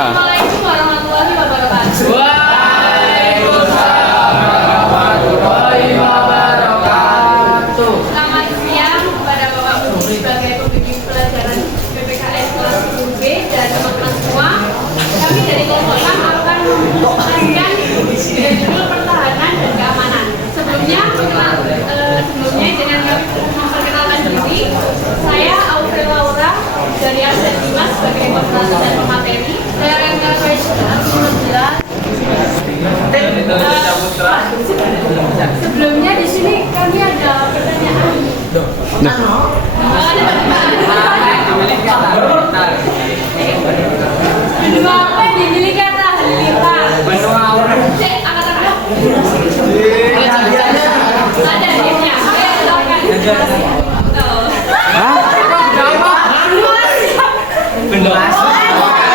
dibuka. Assalamualaikum warahmatullahi wabarakatuh. Waalaikumsalam warahmatullahi wabarakatuh. Selamat siang kepada Bapak Ibu sebagai pembimbing pelajaran PPKN kelas 10B dan teman-teman semua. Kami dari kelompok 6 akan menjelaskan judul pertahanan dan keamanan. Sebelumnya dengan memperkenalkan diri, saya Aurel Laura dari absen 5 sebagai koordinator dan pemateri. Saya Rengga Sebelumnya di sini kami ada pertanyaan. Benua apa yang dimiliki kata Halita? Cek, angkat-angkat. Ada timnya. Ayo silakan.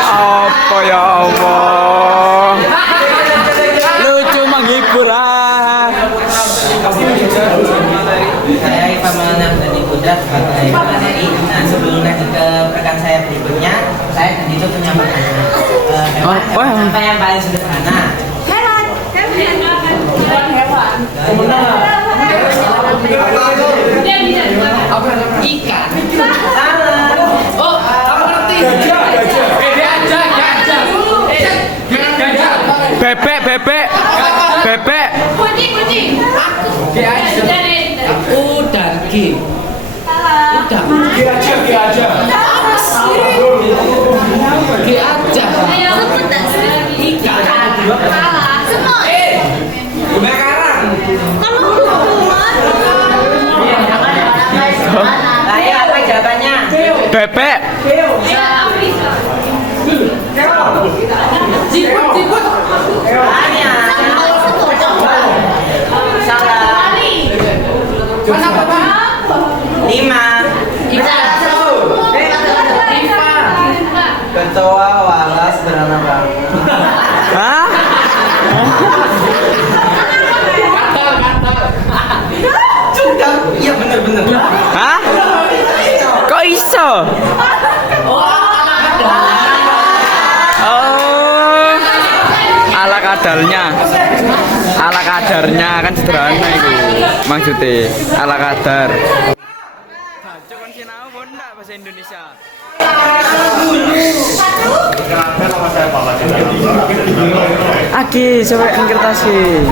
Apa ya Allah? Lucu menghibur ah. Saya Iva Maulana dari Buddha sebagai materi. Nah, sebelum lanjut ke rekan saya berikutnya, saya tadi itu punya pertanyaan. Apa yang paling sederhana? Hewan. Hewan. Ikan. Salah. Oh, aku ngerti. Bebek. Kucing. Udah, Ki. Salah. Udah. Ki aja. Ayo sebut tak Ikan. salah. Semut. Sekarang. Ayo, apa jawabannya? Bebek. Ya, Afrika. Jiput. Hanya. Salah. Mana Bapak? 5. Kecoa, walas, beranak bang. Hah? Iya bener. Hah? Kok iso? Oh, ala kadarnya kan sederhana itu maksudnya ala kadar. Baca kan sinau pun enggak bahasa Indonesia. Aki, sampai kertas sih.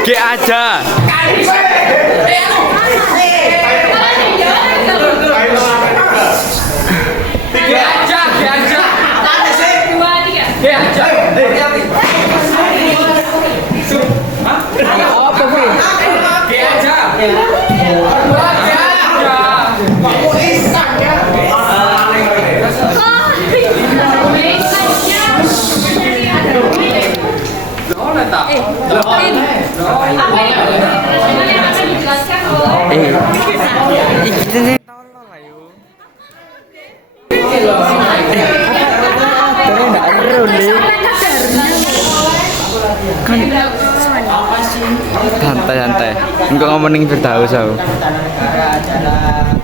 G aja. Apa yang akan dijelaskan oleh santai. Enggak ngomongin Firdaus aku. Negara adalah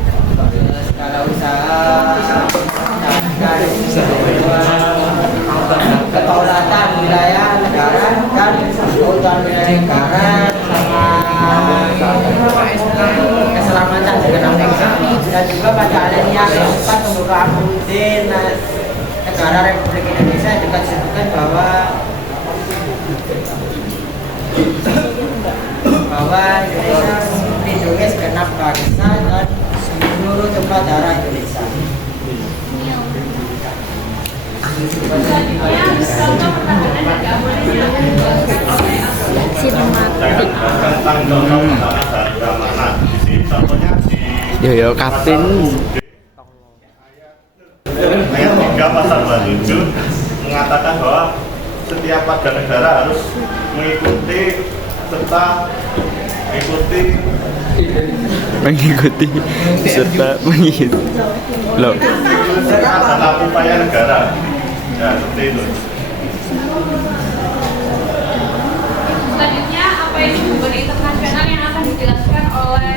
skala usaha kedaulatan wilayah negara dan keutuhan wilayah negara sama keselamatan segenap bangsa dan juga pada alinea keempat pembukaan Udin negara Republik Indonesia juga disebutkan bahwa Indonesia melindungi segenap bangsa dan seluruh tumpah darah Indonesia. selanjutnya contoh pertahanan dan keamanan yang akan dijelaskan oleh tentang contoh pertahanan dan keamanan. Di sini contohnya di Yo Kapten. ayat 3 pasal 27 mengatakan bahwa setiap warga negara harus mengikuti serta Mengikuti loh. adalah upaya negara. Ya, seperti itu. Selanjutnya apa itu hubungan internasional yang akan dijelaskan oleh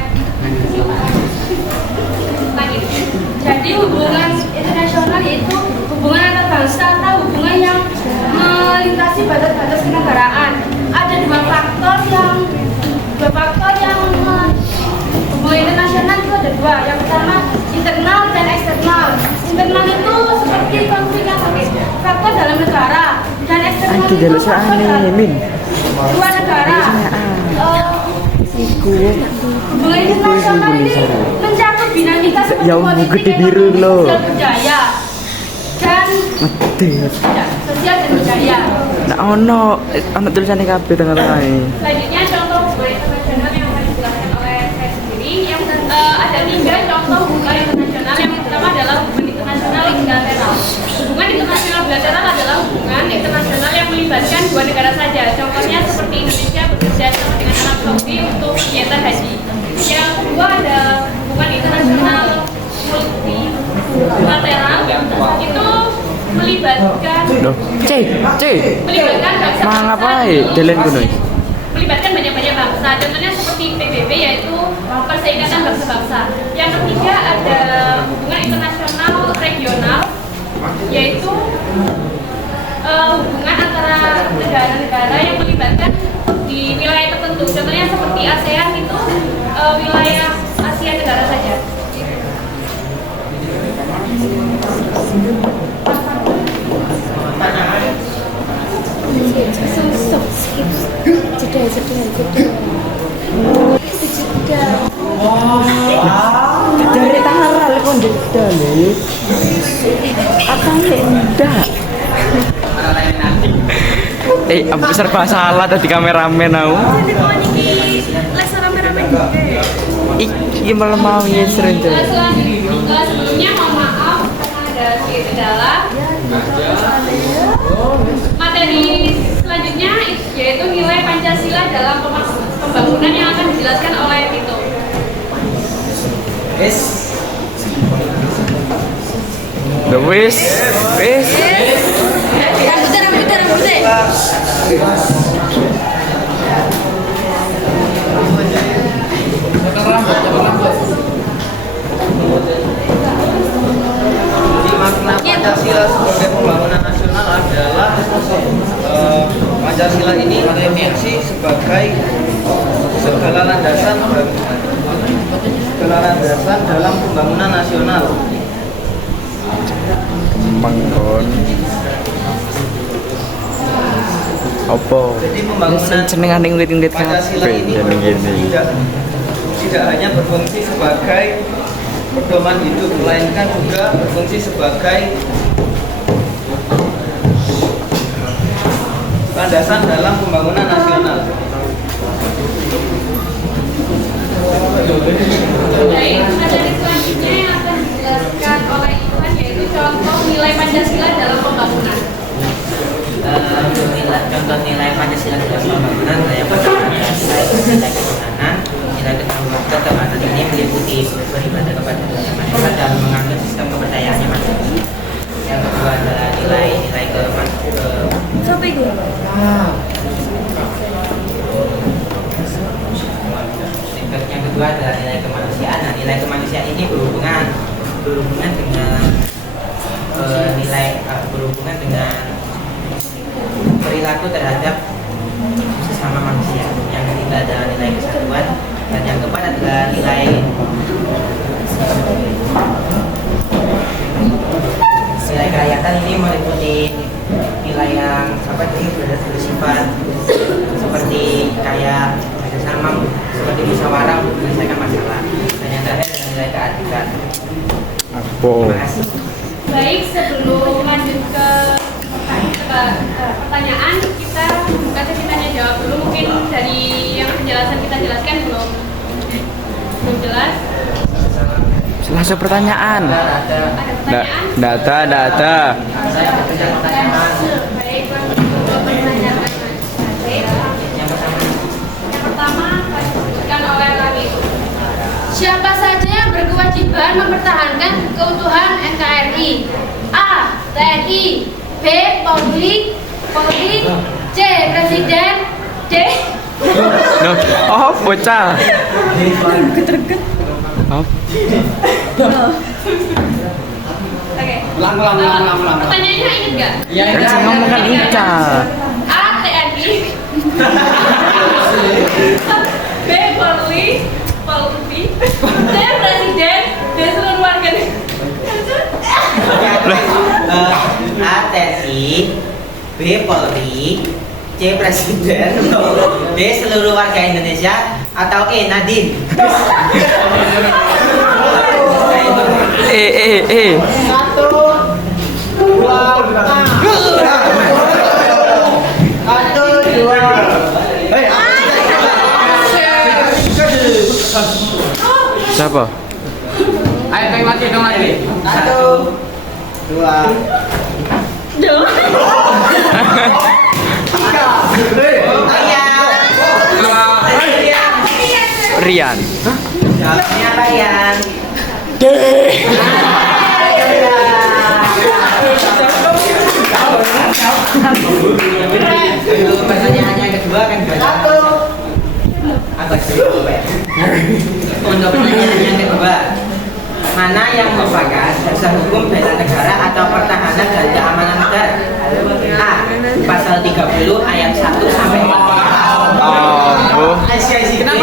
iki jaluk soane Min. Dua negara. Iku. Hubungan internasional ini mencakup dinamika seperti Ya, politik, gede biru ekonomi, loh. sosial budaya dan sosial dan budaya. Nah ono tulisannya kabeh tengah-tengah. Selanjutnya contoh hubungan internasional yang akan dijelaskan oleh saya sendiri yang ada 3 contoh hubungan internasional. Yang pertama adalah hubungan internasional bilateral. Hubungan internasional bilateral adalah hubungan internasional yang melibatkan 2 negara saja. Contohnya seperti Indonesia bekerja sama dengan Arab Saudi untuk kegiatan haji. Yang kedua ada hubungan internasional multilateral, itu melibatkan Loh, melibatkan bangsa-bangsa Mang ngapain? Jalan kuno. melibatkan banyak-banyak bangsa. Contohnya seperti PBB, yaitu Perserikatan Bangsa-Bangsa. Yang ketiga ada hubungan internasional regional, yaitu hubungan antara negara-negara yang melibatkan di wilayah tertentu. Contohnya seperti ASEAN itu wilayah Asia Tenggara saja. Dari tangan lali kon dale. Akane ndak. Aku serba salah tadi kameramen aku. Iki malah mau ya sering tuh. Sebelumnya mohon maaf karena ada sedikit kendala. Materi selanjutnya yaitu nilai Pancasila dalam pembangunan yang akan dijelaskan oleh Tito. Wis. Jadi makna Pancasila sebagai pembangunan nasional adalah Pancasila ini berfungsi sebagai segala landasan dalam pembangunan nasional. Mangkon. Apa? Jadi pembangunan Senengane ngeliat-ngeliat Pancasila kabeh ini jane gini. tidak hanya berfungsi sebagai pedoman hidup, melainkan juga berfungsi sebagai landasan dalam pembangunan nasional. Baik, materi selanjutnya yang akan dijelaskan oleh Iwan yaitu contoh nilai Pancasila dalam pembangunan. Contoh nilai Pancasila dalam pembangunan yang pertama adalah nilai ketuhanan. Nilai ketuhanan ini meliputi beribadah kepada Tuhan Yang Maha Esa dan mengambil sistem kepercayaannya masing-masing. Yang kedua adalah nilai Siapa itu? Yang kedua adalah nilai kemanusiaan. Nah, nilai kemanusiaan ini berhubungan dengan perilaku terhadap sesama manusia. Yang ketiga adalah nilai kesatuan, dan yang keempat adalah nilai kerakyatan. Ini meliputi nilai yang bersifat seperti kayak kerjasama, seperti musyawarah untuk menyelesaikan masalah. Dan yang terakhir adalah nilai keadilan. Apa? Terima kasih. Baik, sebelum lanjut ke pertanyaan, kita buka sesi tanya jawab dulu. Mungkin dari yang penjelasan kita jelaskan belum jelas. Langsung pertanyaan. Ada pertanyaan? Data. Saya bekerja pertanyaan. Baik, langsung ke pertanyaan. Baik. Yang pertama disebutkan oleh Rami. Siapa saja yang berkewajiban mempertahankan keutuhan NKRI? A. TNI. B. Polri. C. Presiden. D. Oh, bocah. Oh, Oke. Ulang. Pertanyaannya ingat nggak? kan saya ngomongkan Ica. A. TNI. B. Polri. C. Presiden. D. Seluruh warga negara. A. TNI, B. B. Polri, C. Presiden, D. Seluruh warga Indonesia, atau E. Nadine? Satu, dua, satu, dua. Siapa? Ayo kayak mati dong lagi. Satu, dua, tiga. Rian. Jawabnya apa, Yan? Pertanyaannya kedua kan Satu. apa sih? Untuk pertanyaan yang kedua, mana yang merupakan dasar hukum bela negara atau pertahanan dan keamanan negara? A. Pasal 30 ayat 1 sampai 4.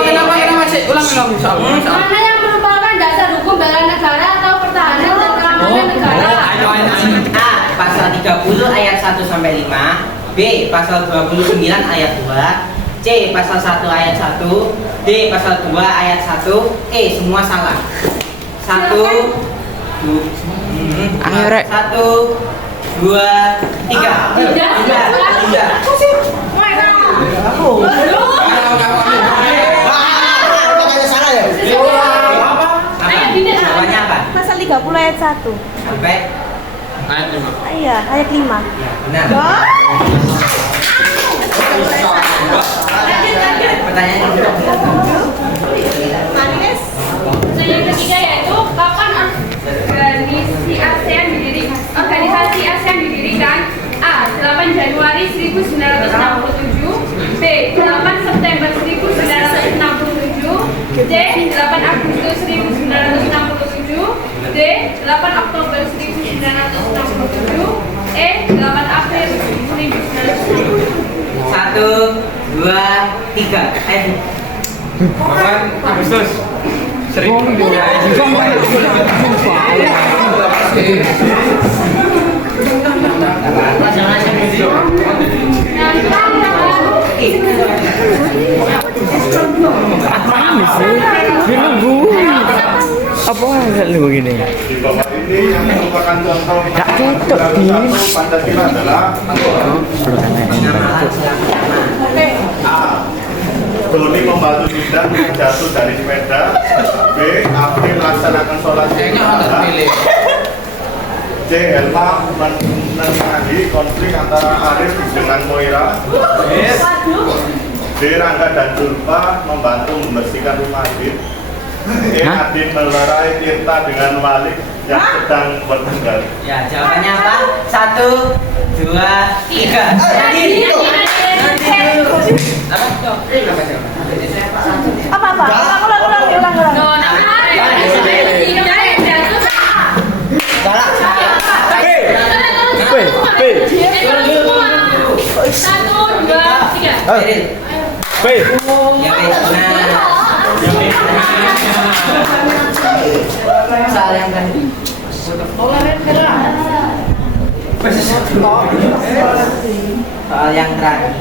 Kenapa sih? Ulang soal. Mana yang merupakan dasar hukum bela negara atau pertahanan dan keamanan negara? A. Pasal 30 ayat 1 sampai 5. B. Pasal 29 ayat 2. C. Pasal 1 ayat 1. D. Pasal 2 ayat 1. E. Semua salah. 1 Ayo, Rek. 1 2 3. Tidak. Ayo, Dinda. Jawabannya apa? Pasal 30 ayat 1. Sampai Iya, ayat 5. ya, benar. Pertanyaan yang kedua. Manis. Yang ketiga yaitu kapan organisasi ASEAN didirikan? A. 8 Januari 1967, B. 8 September 1967, C. 8 Agustus 1967, D. 8 Oktober 1967, E. 8 April 1967. 1 2 3. Agustus. Apa lu begini? Di bawah ini yang merupakan contoh Nggak cocok, Din. Pancasila adalah A. Doni membantu Dinda jatuh dari sepeda. B. April melaksanakan sholat Jumat. C. Elma menengahi konflik antara Arif dengan Moira. D. Rangga dan Zulfa membantu membersihkan rumah Adit. E. Adit melerai Tirta dengan Malik yang sedang bertengkar. Ya, jawabannya apa? 1 2 3. Apa? Ulang. Satu, dua, tiga. Ya, soal yang tadi. Soal yang terakhir.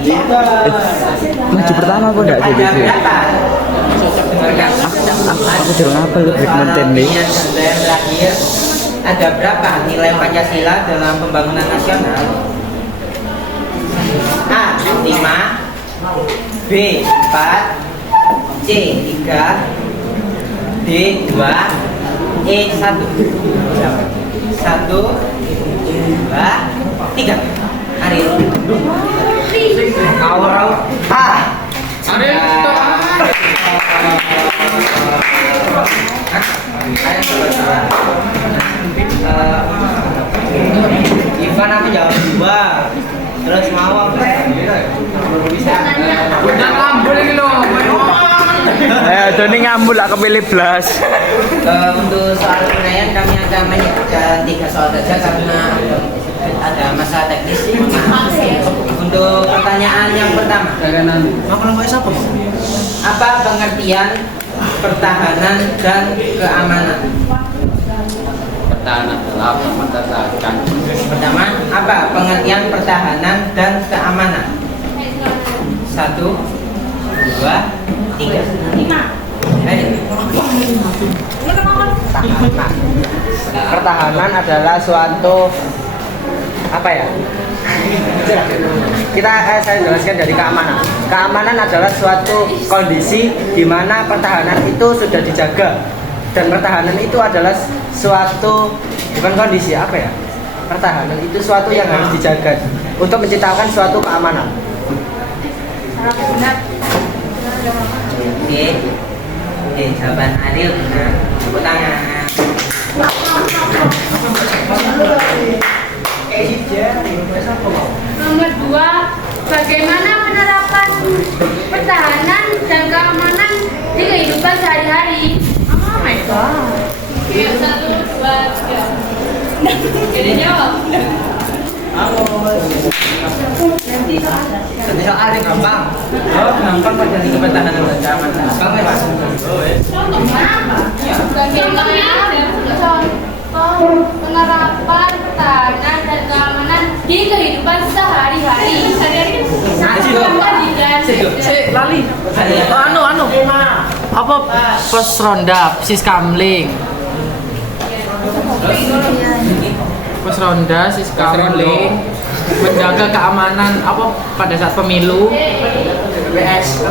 Maju pertama kok enggak Ada jadi. berapa? Dengarkan. Aku jangan apa lu break konten nih. Yang terakhir. Ada berapa nilai Pancasila dalam pembangunan nasional? A. 5, B. 4, C. 3, D. 2, E. 1. 1 2 3. Ariel. A. Ivan aku jawab 2. Terus mau apa? Bisa. Udah ngambul ini loh. Doni ngambul aku pilih blas. Untuk soal penilaian kami akan menyebutkan 3 soal saja karena ada masalah teknis. Untuk pertanyaan yang pertama, apa pengertian pertahanan dan keamanan? Pertahanan adalah mempertahankan. Pertama, apa pengertian pertahanan dan keamanan? 1, 2, 3. 5. Pertahanan adalah suatu apa ya? Saya jelaskan dari keamanan. Keamanan adalah suatu kondisi di mana pertahanan itu sudah dijaga, dan pertahanan itu adalah suatu bukan kondisi apa ya? Pertahanan itu suatu yang harus dijaga untuk menciptakan suatu keamanan. Oke, jawaban Adil benar. Tepuk tangan. Nomor 2, bagaimana penerapan pertahanan dan keamanan di kehidupan sehari-hari? Oh my god. Oke, 1, 2, 3. Jadi jawab. Soal yang gampang. Oh, gampang kok jadi pertahanan dan keamanan. Gampang ya, Mas? Contohnya, contoh penerapan pertahanan dan keamanan di kehidupan sehari-hari. Lali. Anu. Apa pos ronda, siskamling. Pos ronda, siskamling. Menjaga keamanan apa pada saat pemilu. BPS.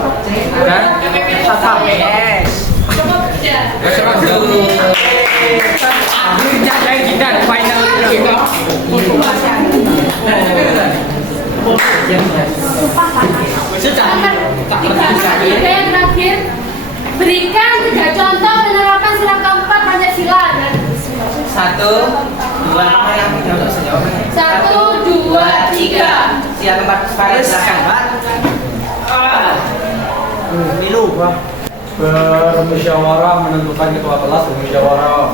Dan satpam. Dan final kick off. Tiga yang terakhir, berikan 3 contoh penerapan sila keempat Pancasila. 1, 2, yang jawab sejawabannya. 1, 2, 3. Siap tempat Farid, silakan, Pak. Milu, Pak. Bermusyawarah menentukan ketua kelas, bermusyawarah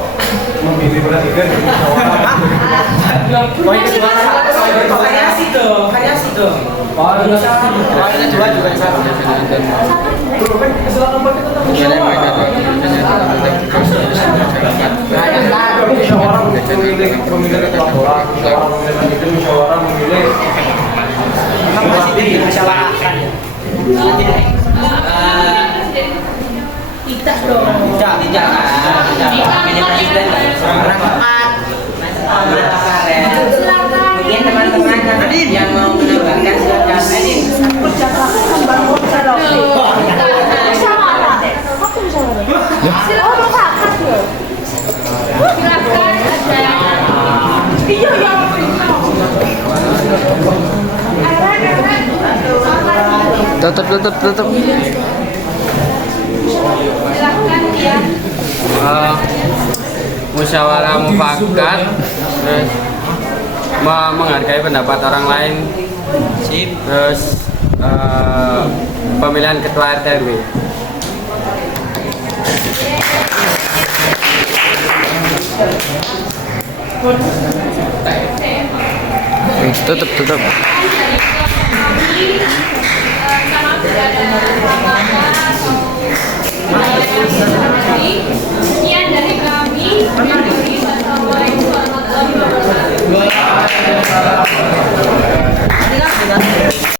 memilih presiden, bermusyawarah. Variasi dong. Dua juga sama. Kesilapan kita tetap musyawarah. Musyawarah memilih ketua kelas, musyawarah memilih presiden, musyawarah memilih. Masih dimusyawarahkan. Tidak. Pilih presiden. Mungkin teman-teman yang mau menambahkan silakan. Tutup. Silahkan ya. Musyawarah mufakat, terus menghargai pendapat orang lain, terus pemilihan ketua RT RW. Tutup.